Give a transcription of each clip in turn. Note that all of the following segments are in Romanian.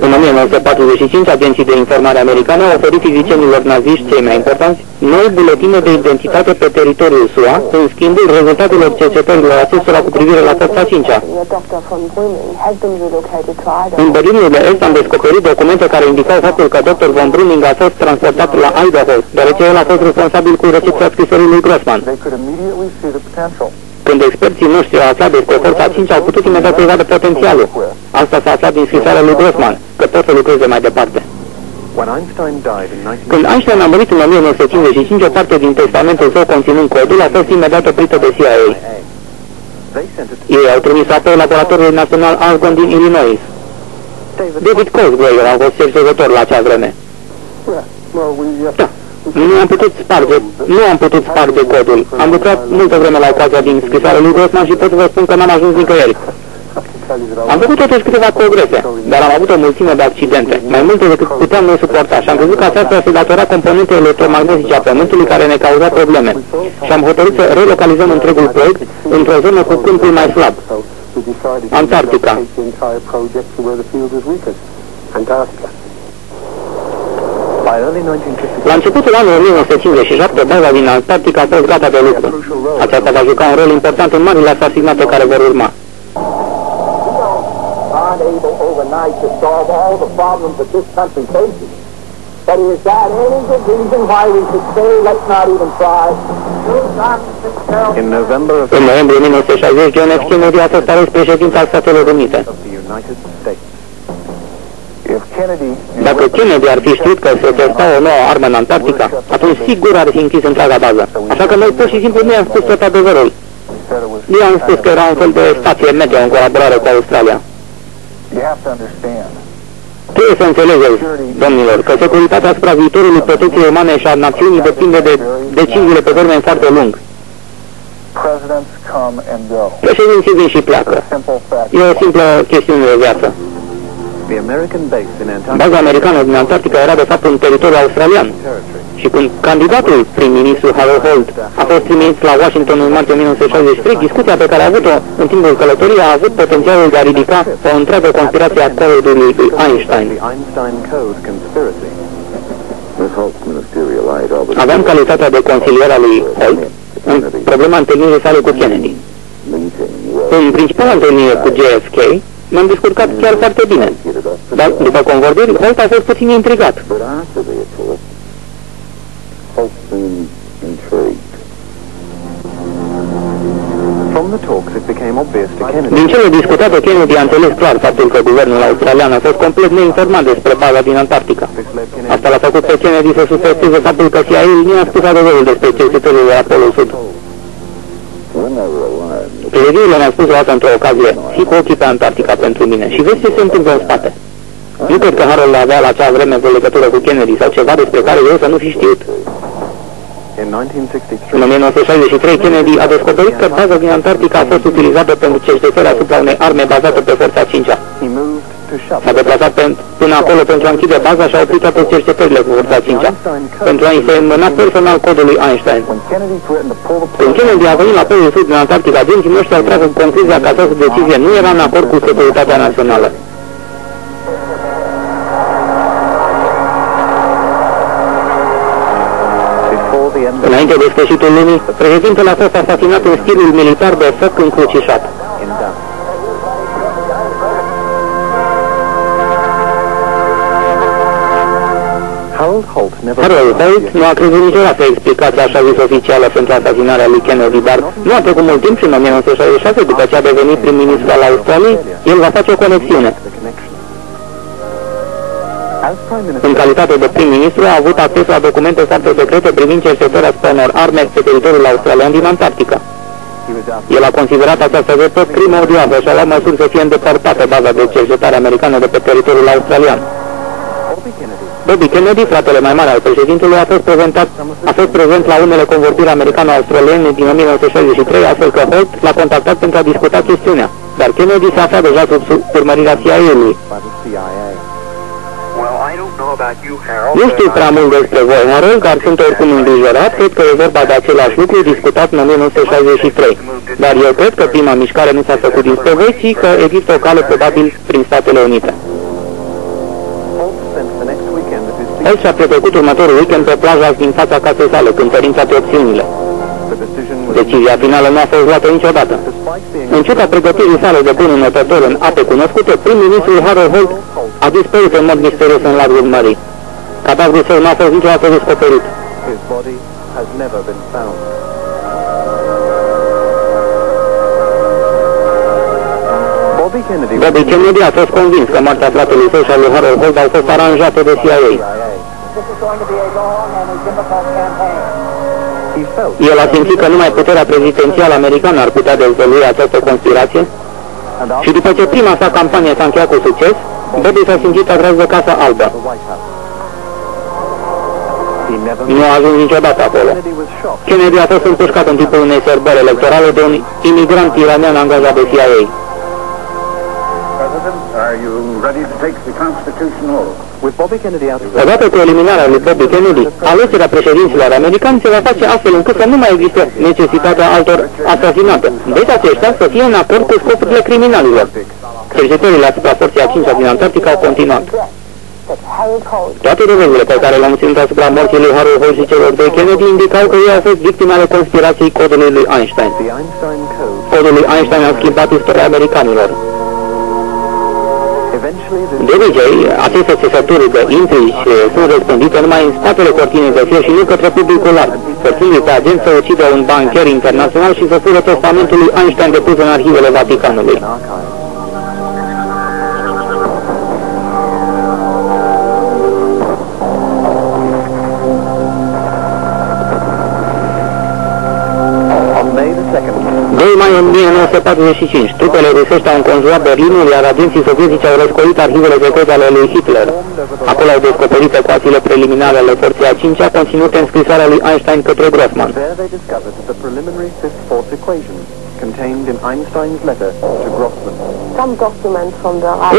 În 1945, agenții de informare americane au oferit fizicienilor naziști cei mai importanți noi buletine de identitate pe teritoriul SUA, în schimbul rezultatelor cercetărilor acestora cu privire la forța 5-a. În Berlinul de Est am descoperit documente care indicau faptul că Dr. von Brüning a fost transportat la Idaho, deoarece el a fost responsabil cu recepția scrisorii lui Grossman. Când experții noștri au aflat despre forța 5, au putut imediat să vadă potențialul. Asta s-a aflat din scrisoarea lui Grossman, că pot să lucreze mai departe. Când Einstein a murit în 1955, o parte din testamentul său conținând codul a fost imediat oprită de CIA. Ei au trimis apoi laboratorului național Argonne din Illinois. David Cosgrave a fost cercetător la acea vreme. Da. Nu am putut sparge codul. Am lucrat multă vreme la ecuația din scrisoarea lui Grossman și pot să vă spun că n-am ajuns nicăieri. Am făcut totuși câteva progrese, dar am avut o mulțime de accidente, mai multe decât puteam noi suporta, și am crezut că aceasta se datora componentei electromagnetice a Pământului care ne cauza probleme. Și am hotărât să relocalizăm întregul proiect într-o zonă cu câmpul mai slab. Antarctica. La începutul anului 1957, baza din Antarctica a fost gata de lucru. Aceasta va juca un rol important în marile asasinate care vor urma. În noiembrie 1960, John F. Kennedy a fost ales președinte al Statelor Unite. Dacă Kennedy ar fi știut că se testa o nouă armă în Antarctica, atunci sigur ar fi închis întreaga bază. Așa că noi pur și simplu nu i-am spus tot adevărul. Nu i-am spus că era un fel de stație meteo în colaborare cu Australia. Trebuie să înțelegeți, domnilor, că securitatea asupra viitorului protecției umane și a națiunii depinde de deciziile pe termen foarte lung. Președinții vin și pleacă. E o simplă chestiune de viață. Baza americană din Antarctica era de fapt un teritoriu australian. Și când candidatul prim-ministru Harold Holt a fost trimis la Washington în martie 1963, discuția pe care a avut-o în timpul călătoriei a avut potențialul de a ridica o întreagă conspirație a codului lui Einstein. Aveam calitatea de consilier al lui Holt în problema întâlnirii sale cu Kennedy. În principala întâlnire cu JFK, m-am descurcat chiar foarte bine, dar după convorbiri, Holt a fost puțin intrigat. Din cele discutate, Kennedy a înțeles clar faptul că guvernul australian a fost complet neinformat despre baza din Antarctica. Asta l-a făcut pe Kennedy să suspecteze faptul că CIA nu a spus adevărul despre cercetările de la Polul Sud. Președintele mi-a spus o dată într-o ocazie: "Fii cu ochii pe Antarctica pentru mine și vezi ce se întâmplă în spate." Nu cred că Harold avea la acea vreme vreo legătură cu Kennedy sau ceva despre care eu să nu fi știut. În 1963, Kennedy a descoperit că baza din Antarctica a fost utilizată pentru cercetări asupra unei arme bazate pe forța 5-a. S-a deplasat până acolo pentru a închide baza și a oprit toate cercetările cu forța 5-a, pentru a însemna personal codul lui Einstein. Când Kennedy a venit la Polul Sud din Antarctica, agenții noștri au tras concluzia că această decizie nu era în acord cu securitatea națională. Înainte de sfârșitul lumii, președintele a fost asasinat în stilul militar de foc încrucișat. Harold Holt nu a crezut niciodată explicația așa zis oficială pentru asasinarea lui Kennedy, dar nu a trecut mult timp și în 1966, după ce a devenit prim-ministru al Australiei, el va face o conexiune. În calitate de prim-ministru, a avut acces la documente foarte secrete privind cercetări asupra unor arme pe teritoriul australian din Antarctica. El a considerat această drept crimă odioasă și a luat măsuri să fie îndepărtată baza de cercetare americană de pe teritoriul australian. Bobby Kennedy, fratele mai mare al președintelui, a fost prezent la unele convorbiri americano-australiene din 1963, astfel că Holt l-a contactat pentru a discuta chestiunea, dar Kennedy se afla deja sub urmărirea CIA-ului. Nu știu prea mult despre voi, Harold, dar sunt oricum îngrijorat. Cred că e vorba de același lucru discutat în 1963. Dar eu cred că prima mișcare nu s-a făcut dinspre voi, ci că există o cale probabil prin Statele Unite. El și-a petrecut următorul weekend pe plaja din fața casei sale, cântărind toate opțiunile. Decizia finală nu a fost luată niciodată. În ciuda pregătirii sale de bun înătător în ape cunoscute, prim-ministrul Harold Holt a dispărut în mod misterios în largul mării. Cadavrul său nu a fost niciodată descoperit. Bobby Kennedy a fost convins că moartea fratelui său și a lui Harold Holt au fost aranjate de CIA. El a simțit că numai puterea prezidențială americană ar putea dezvălui această conspirație și după ce prima sa campanie s-a încheiat cu succes, Bobby s-a simțit atras de Casa Albă. Nu a ajuns niciodată acolo. Kennedy a fost împușcat în timpul unei sărbări electorale de un imigrant iranian angajat de CIA. Odată cu eliminarea lui Bobby Kennedy, alegerea președinților americani se va face astfel încât să nu mai există necesitatea altor asasinate. Deci aceștia să fie în acord cu scopurile criminalilor. Cercetările asupra forței a 5-a din Antarctica au continuat. Toate dovezile pe care le-am ținut asupra morții lui Harold Holt și celor doi Kennedy indicau că ei au fost victime ale conspirației codului lui Einstein. Codul lui Einstein a schimbat istoria americanilor. De obicei, aceste țesături de intrigi sunt răspândite numai în spatele cortinei de fier și nu către publicul larg, forțându-i pe agent să ucidă un bancher internațional și să fură testamentul lui Einstein depus în arhivele Vaticanului. Mai în 1945, trupele rusești au înconjurat Berlinul, iar agenții sovietici au răscolit arhivele secrete ale lui Hitler. Acolo au descoperit ecuațiile preliminare ale forței a 5-a, conținute în scrisoarea lui Einstein către Grossman.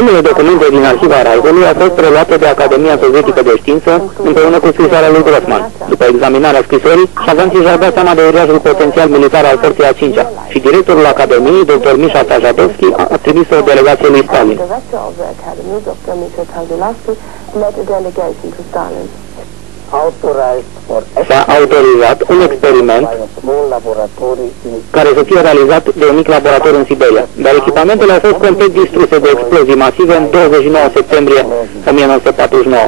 Unele documente din arhiva Raivului au fost preluate de Academia Sovietică de Știință împreună cu scrisoarea lui Grossman. După examinarea scrisorii, șavanții și-au dat seama de uriașul potențial militar al forței a 5-a și directorul Academiei, dr. Misha Tajadovski, a trimis o delegație lui Stalin. S-a autorizat un experiment care să fie realizat de un mic laborator în Siberia, dar echipamentele au fost complet distruse de explozii masive în 29 septembrie 1949.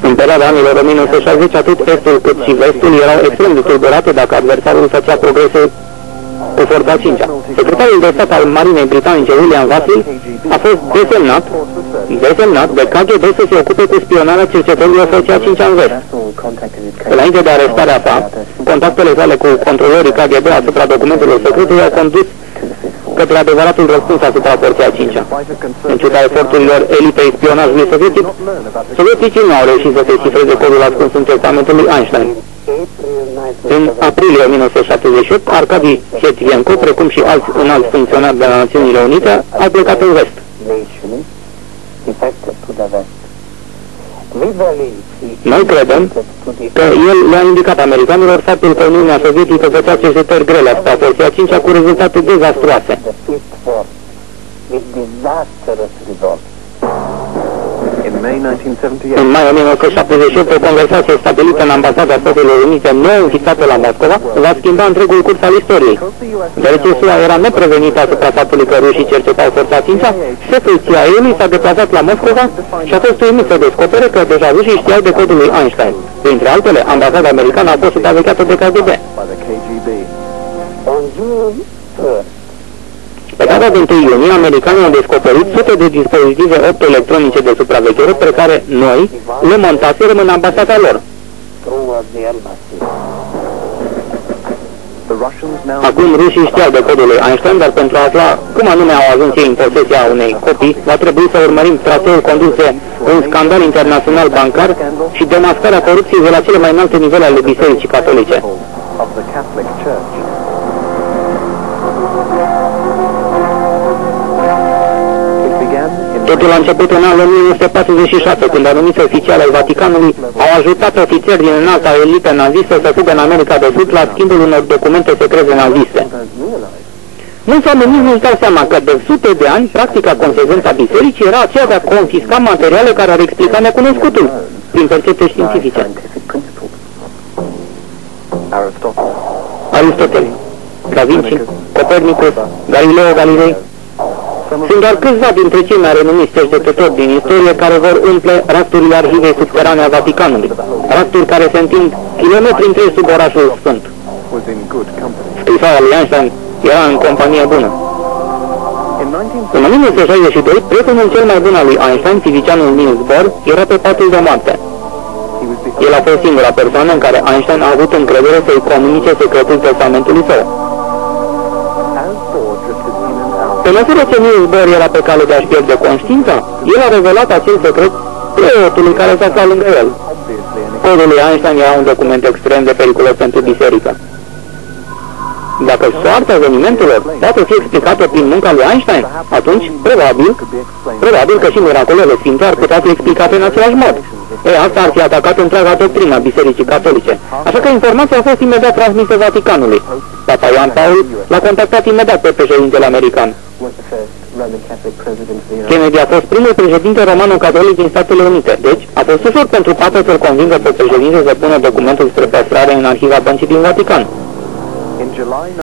În perioada anilor 1960, atât estul cât și vestul erau extrem de tulburate dacă adversarul făcea progrese cu forța 5-a. Secretarul de stat al Marinei Britanice, William Vassie, a fost desemnat de KGB să se ocupe cu spionarea cercetărilor forței a 5-a în vest. Înainte de arestarea sa, contactele sale cu controlorii KGB asupra documentelor secrete i-au condus către adevăratul răspuns asupra forței a 5-a. În ciuda eforturilor elitei spionajului sovietic, sovieticii nu au reușit să descifreze codul ascuns în testamentul lui Einstein. În aprilie 1978, Arkady Hetvienko, precum și alți înalți funcționari de la Națiunile Unite, au plecat în vest. Noi credem că el le-a indicat americanilor faptul că Uniunea Sovietică făcea cercetări grele asupra forței a 5-a cu rezultate dezastruoase. În mai 1978, o conversație stabilită în ambasada Statelor Unite, nou înființată la Moscova, va schimba întregul curs al istoriei. Deoarece SUA era neprevenită asupra faptului că rușii cercetau forța 5-a, șeful CIA-ului s-a deplasat la Moscova și a fost uimit să descopere că deja rușii știau de codul lui Einstein. Printre altele, ambasada americană a fost supravegheată de KGB. Pe data de 1 iunie, americanii au descoperit sute de dispozitive optoelectronice de supraveghere pe care noi le montaserăm în ambasada lor. Acum rușii știau de codul lui Einstein, dar pentru a afla cum anume au ajuns ei în posesia unei copii, va trebui să urmărim traseul condus de un scandal internațional bancar și demascarea corupției de la cele mai înalte nivele ale Bisericii Catolice. Totul a început în anul 1946, când anumiți oficiali ai Vaticanului au ajutat ofițeri din înalta elită nazistă să fugă în America de Sud la schimbul unor documente secrete naziste. Mulți oameni nici nu-și dau seama că de sute de ani, practica consecventă a bisericii era aceea de a confisca materiale care ar explica necunoscutul, prin percepte științifice. Aristotele, Da Vinci, Copernicus, Galileo Galilei. Sunt doar câțiva dintre cei mai renumiți cercetători din istorie care vor umple rafturile arhivei subterane a Vaticanului, rafturi care se întind kilometri întregi sub orașul Sfânt. Scrisoarea lui Einstein era în companie bună. În 1962, prietenul cel mai bun al lui Einstein, fizicianul Niels Bohr, era pe patul de moarte. El a fost singura persoană în care Einstein a avut încredere să-i comunice secretul testamentului său. Pe măsură ce Niels Bohr era pe cale de a-și pierde conștiința, el a revelat acel secret preotului care se afla lângă el. Codul lui Einstein era un document extrem de periculos pentru biserică. Dacă soarta evenimentelor poate fi explicată prin munca lui Einstein, atunci, probabil că și miracolele sfinte ar putea fi explicate în același mod. Asta ar fi atacat întreaga doctrină a Bisericii Catolice, așa că informația a fost imediat transmisă Vaticanului. Papa Ioan Paul l-a contactat imediat pe președintele american. Kennedy a fost primul președinte romano-catolic din Statele Unite, deci a fost ușor pentru Papa să-l convingă pe președinte să pună documentul spre păstrare în arhiva băncii din Vatican.